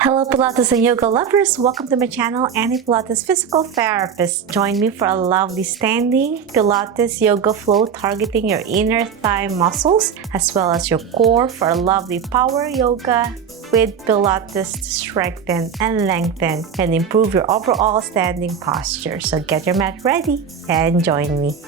Hello Pilates and yoga lovers! Welcome to my channel, Annie Pilates Physical Therapist. Join me for a lovely standing Pilates yoga flow targeting your inner thigh muscles as well as your core for a lovely power yoga with Pilates to strengthen and lengthen and improve your overall standing posture. So get your mat ready and join me.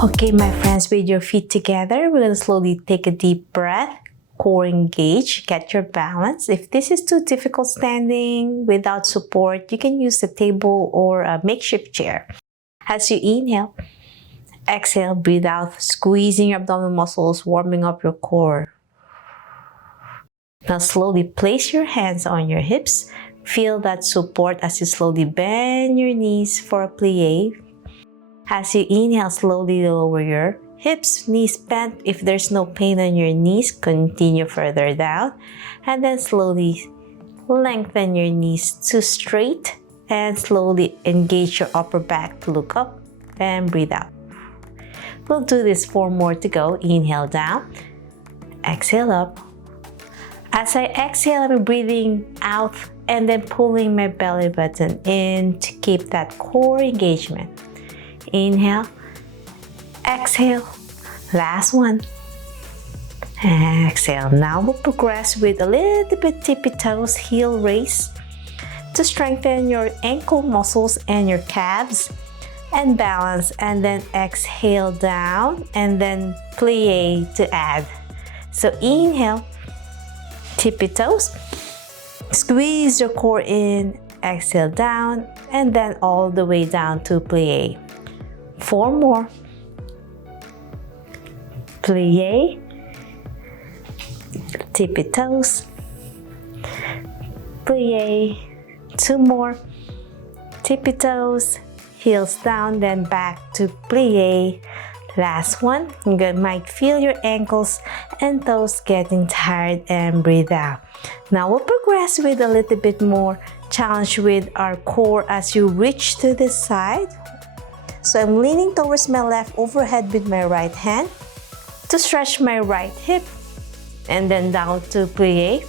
Okay, my friends, with your feet together, we're going to slowly take a deep breath, core engage, get your balance. If this is too difficult standing without support, you can use a table or a makeshift chair. As you inhale, exhale, breathe out, squeezing your abdominal muscles, warming up your core. Now slowly place your hands on your hips. Feel that support as you slowly bend your knees for a plie. As you inhale, slowly lower your hips, knees bent. If there's no pain on your knees, continue further down. And then slowly lengthen your knees to straight and slowly engage your upper back to look up and breathe out. We'll do this 4 more to go. Inhale down, exhale up. As I exhale, I'm breathing out and then pulling my belly button in to keep that core engagement. Inhale, exhale, last one, exhale. Now we'll progress with a little bit tippy toes, heel raise to strengthen your ankle muscles and your calves and balance, and then exhale down and then plie to add. So inhale, tippy toes, squeeze your core in, exhale down and then all the way down to plie. 4 more. Plie, tippy toes, plie, 2 more, tippy toes, heels down, then back to plie. Last one. You might feel your ankles and toes getting tired and breathe out. Now we'll progress with a little bit more challenge with our core as you reach to the side. So I'm leaning towards my left overhead with my right hand to stretch my right hip and then down to plie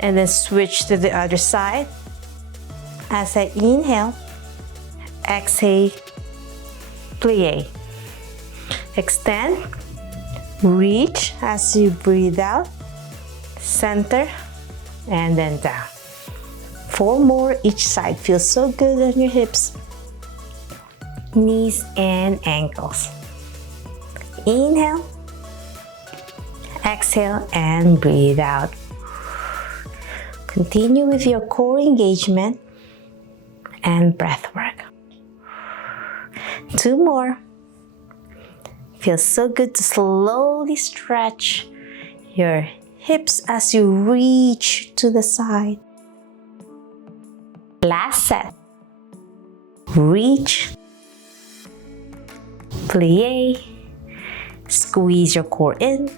and then switch to the other side. As I inhale, exhale, plie. Extend, reach as you breathe out, center and then down. 4 more each side. Feels so good on your hips, knees and ankles. Inhale, exhale and breathe out. Continue with your core engagement and breath work. 2 more. Feels so good to slowly stretch your hips as you reach to the side. Last set. Reach, plie, squeeze your core in,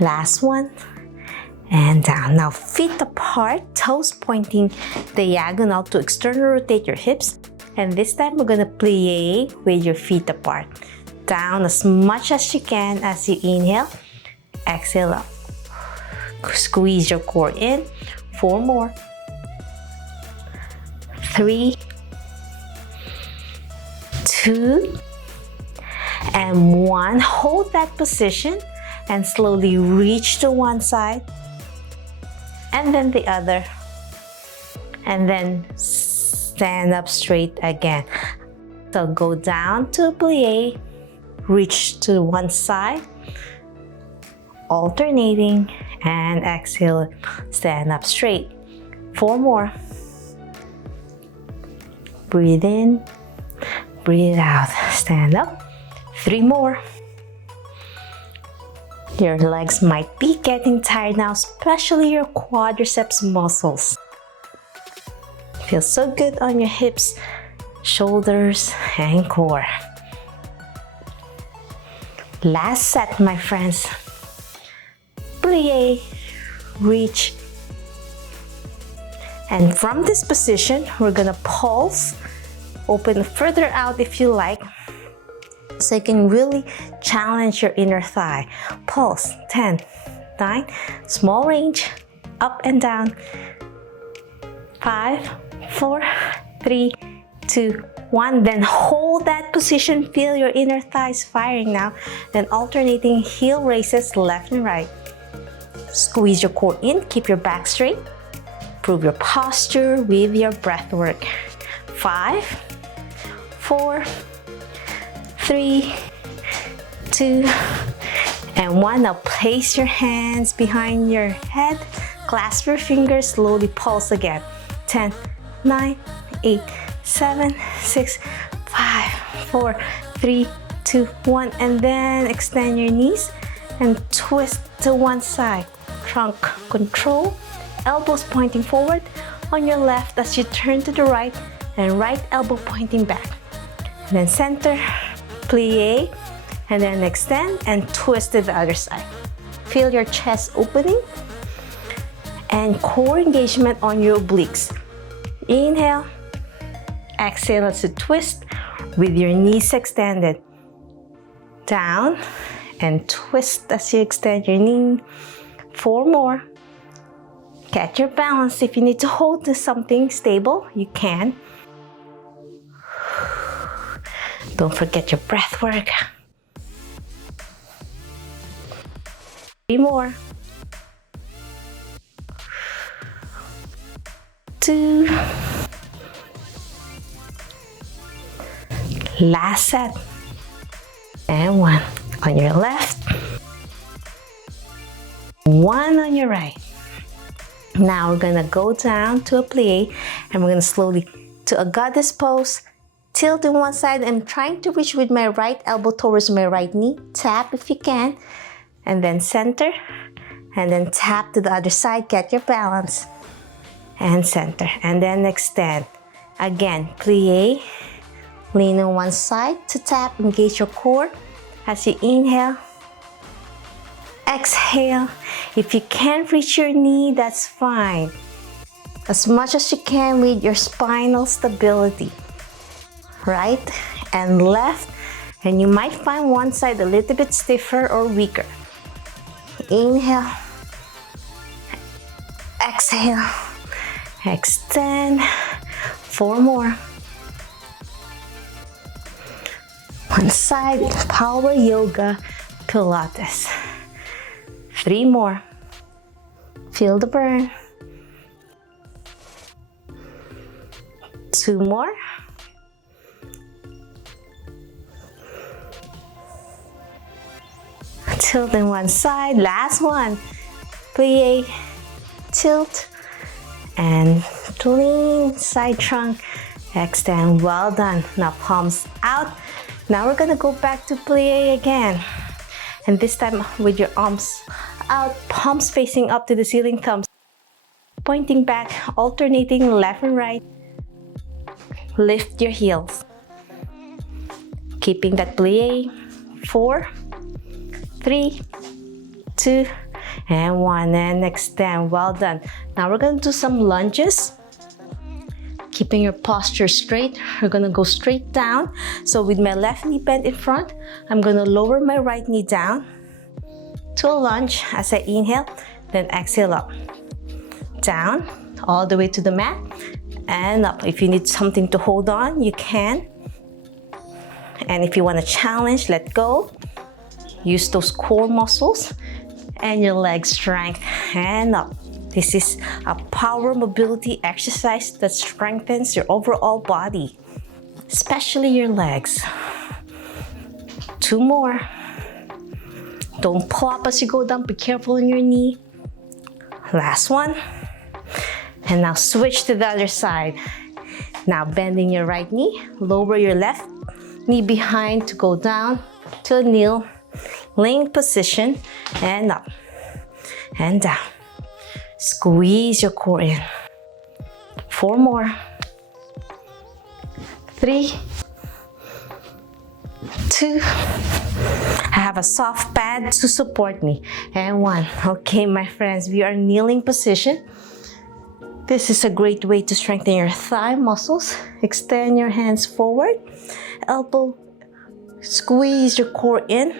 last one, and down. Now feet apart, toes pointing diagonal to external rotate your hips, and this time we're gonna plie with your feet apart. Down as much as you can as you inhale, exhale up. Squeeze your core in, 4 more, 3, 2, and 1. Hold that position and slowly reach to one side and then the other, and then stand up straight again. So go down to plie, reach to one side, alternating, and exhale, stand up straight. 4 more. Breathe in, breathe out, stand up. 3 more. Your legs might be getting tired now, especially your quadriceps muscles. Feels so good on your hips, shoulders, and core. Last set, my friends. Plie, reach. And from this position, we're gonna pulse. Open further out if you like. so you can really challenge your inner thigh. Pulse, 10, 9, small range, up and down, 5, 4, 3, 2, 1. Then hold that position, feel your inner thighs firing now, then alternating heel raises left and right. Squeeze your core in, keep your back straight. Improve your posture with your breath work. 5, 4, 3, 2, and 1. Now place your hands behind your head, clasp your fingers, slowly pulse again. 10, 9, 8, 7, 6, 5, 4, 3, 2, 1. And then extend your knees and twist to one side. Trunk control, elbows pointing forward on your left as you turn to the right, and right elbow pointing back. And then center, plie, and then extend and twist to the other side. Feel your chest opening and core engagement on your obliques. Inhale, exhale as you twist with your knees extended. Down and twist as you extend your knee. 4 more. Get your balance. If you need to hold to something stable, you can. Don't forget your breath work. 3 more. 2. Last set. And 1 on your left. 1 on your right. Now we're gonna go down to a plie, and we're gonna slowly to a goddess pose. Tilt to one side. I'm trying to reach with my right elbow towards my right knee. Tap if you can. And then center. And then tap to the other side. Get your balance. And center. And then extend. Again, plie. Lean on one side to tap. Engage your core. As you inhale. Exhale. If you can't reach your knee, that's fine. As much as you can with your spinal stability. Right and left, and you might find one side a little bit stiffer or weaker. Inhale, exhale, extend. 4 more. One side, power yoga, Pilates. 3 more. Feel the burn. 2 more. Tilt in one side. Last one. Plie, tilt, and lean, side trunk, extend. Well done. Now palms out. Now we're gonna go back to plie again. And this time with your arms out, palms facing up to the ceiling, thumbs pointing back, alternating left and right. Lift your heels. Keeping that plie. 4, 3, 2, and 1, and extend. Well done. Now we're going to do some lunges. Keeping your posture straight, we're going to go straight down. So with my left knee bent in front, I'm going to lower my right knee down to a lunge as I inhale, then exhale up. Down, all the way to the mat, and up. If you need something to hold on, you can. And if you want to challenge, let go. Use those core muscles and your leg strength, and up. This is a power mobility exercise that strengthens your overall body, especially your legs. 2 more. Don't pull up as you go down. Be careful on your knee. Last one. And now switch to the other side. Now bending your right knee. Lower your left knee behind to go down to a kneel. Laying position, and up and down. Squeeze your core in. 4 more. 3, 2. I have a soft pad to support me. And 1. Okay, my friends, we are kneeling position. This is a great way to strengthen your thigh muscles. Extend your hands forward. Elbow Squeeze your core in.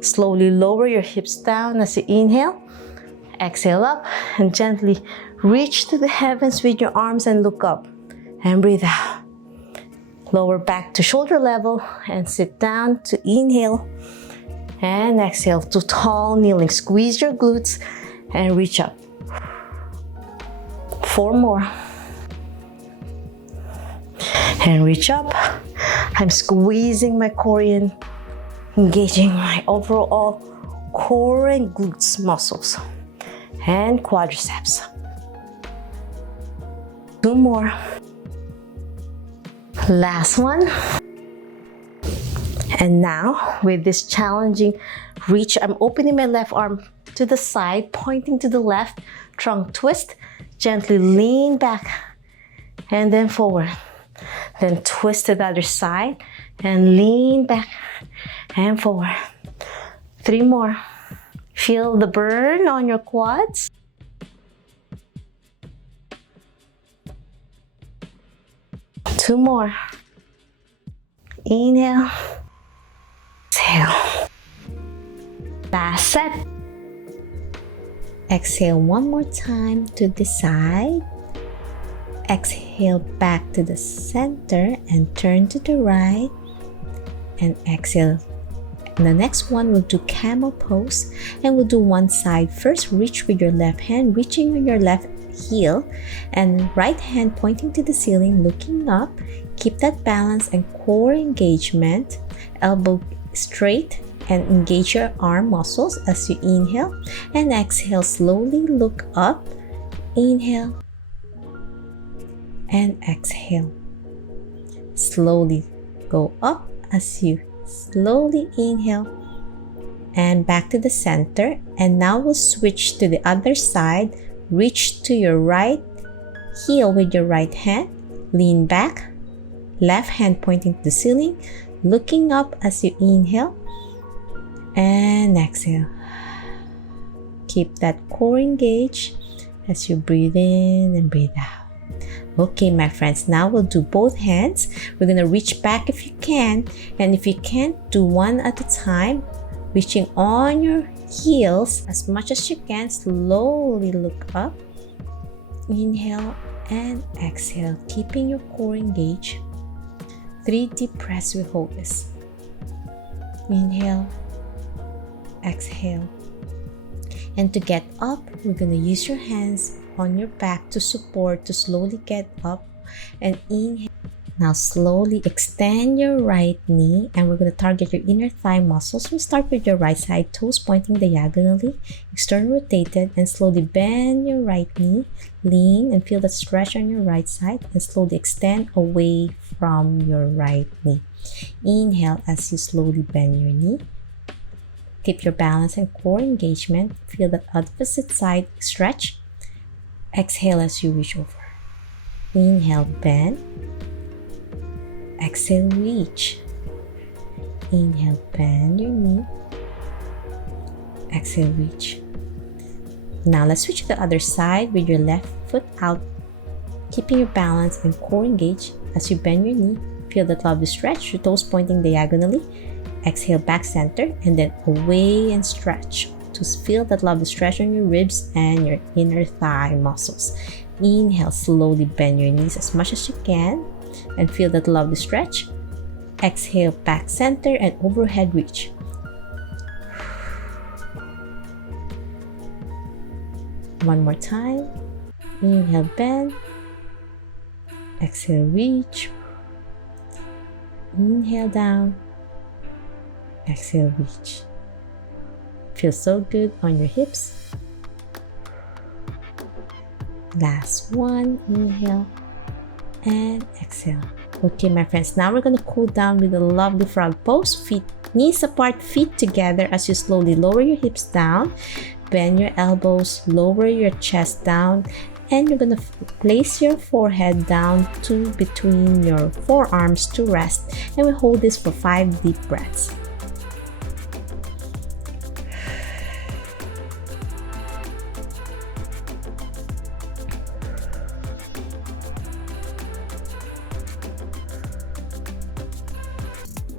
Slowly lower your hips down as you inhale. Exhale up and gently reach to the heavens with your arms and look up. And breathe out. Lower back to shoulder level and sit down to inhale. And exhale to tall kneeling. Squeeze your glutes and reach up. 4 more. And reach up. I'm squeezing my core in, engaging my overall core and glutes muscles and quadriceps. 2 more. Last one. And now with this challenging reach, I'm opening my left arm to the side, pointing to the left, trunk twist, gently lean back and then forward. Then twist to the other side and lean back and forward. 3 more. Feel the burn on your quads. 2 more. Inhale. Exhale. Last set. Exhale one more time to the side. Exhale back to the center and turn to the right. And exhale. And the next one, we'll do Camel Pose. And we'll do one side. First, reach with your left hand, reaching on your left heel. And right hand pointing to the ceiling, looking up. Keep that balance and core engagement. Elbow straight and engage your arm muscles as you inhale. And exhale, slowly look up. Inhale. And exhale. Slowly go up as you slowly inhale and back to the center. And now we'll switch to the other side. Reach to your right heel with your right hand. Lean back. Left hand pointing to the ceiling. Looking up as you inhale and exhale. Keep that core engaged as you breathe in and breathe out. Okay, my friends, now we'll do both hands. We're going to reach back if you can. And if you can't, do one at a time. Reaching on your heels as much as you can. Slowly look up. Inhale and exhale. Keeping your core engaged. 3 deep breaths. We hold this. Inhale. Exhale. And to get up, we're going to use your hands on your back to support, to slowly get up and inhale. Now slowly extend your right knee and we're going to target your inner thigh muscles. We'll start with your right side, toes pointing diagonally, external rotated, and slowly bend your right knee, lean and feel the stretch on your right side and slowly extend away from your right knee. Inhale as you slowly bend your knee. Keep your balance and core engagement. Feel the opposite side stretch. Exhale as you reach over. Inhale, bend. Exhale, reach. Inhale, bend your knee. Exhale, reach. Now let's switch to the other side with your left foot out. Keeping your balance and core engaged as you bend your knee. Feel the lovely stretch, your toes pointing diagonally. Exhale, back center, and then away and stretch. To feel that lovely stretch on your ribs and your inner thigh muscles. Inhale, slowly bend your knees as much as you can and feel that lovely stretch. Exhale, back center and overhead reach. One more time. Inhale, bend. Exhale, reach. Inhale, down. Exhale, reach. Feels so good on your hips. Last one. Inhale and exhale. Okay, my friends, now we're going to cool down with a lovely frog pose. Feet, knees apart, feet together as you slowly lower your hips down. Bend your elbows, lower your chest down, and you're going to place your forehead down to between your forearms to rest. And we hold this for 5 deep breaths.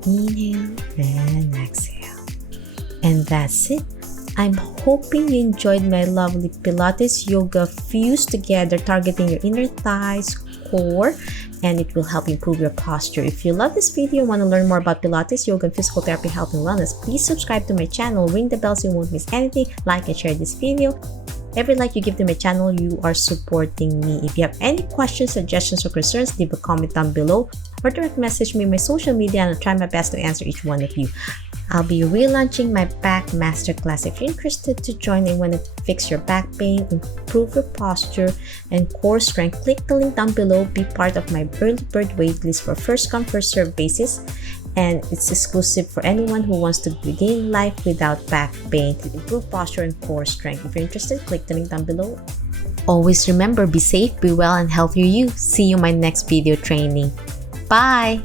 Inhale and exhale. And that's it. I'm hoping you enjoyed my lovely Pilates yoga fused together, targeting your inner thighs, core, and it will help improve your posture. If you love this video and want to learn more about Pilates, yoga, and physical therapy, health, and wellness, please subscribe to my channel, ring the bell so you won't miss anything, like and share this video. Every like you give to my channel, you are supporting me. If you have any questions, suggestions, or concerns, leave a comment down below or direct message me on my social media and I'll try my best to answer each one of you. I'll be relaunching my back masterclass. If you're interested to join and want to fix your back pain, improve your posture, and core strength, click the link down below. Be part of my early bird waitlist for first come first serve basis, and it's exclusive for anyone who wants to begin life without back pain to improve posture and core strength. If you're interested, click the link down below. Always remember, be safe, be well, and healthy you. See you in my next video training. Bye!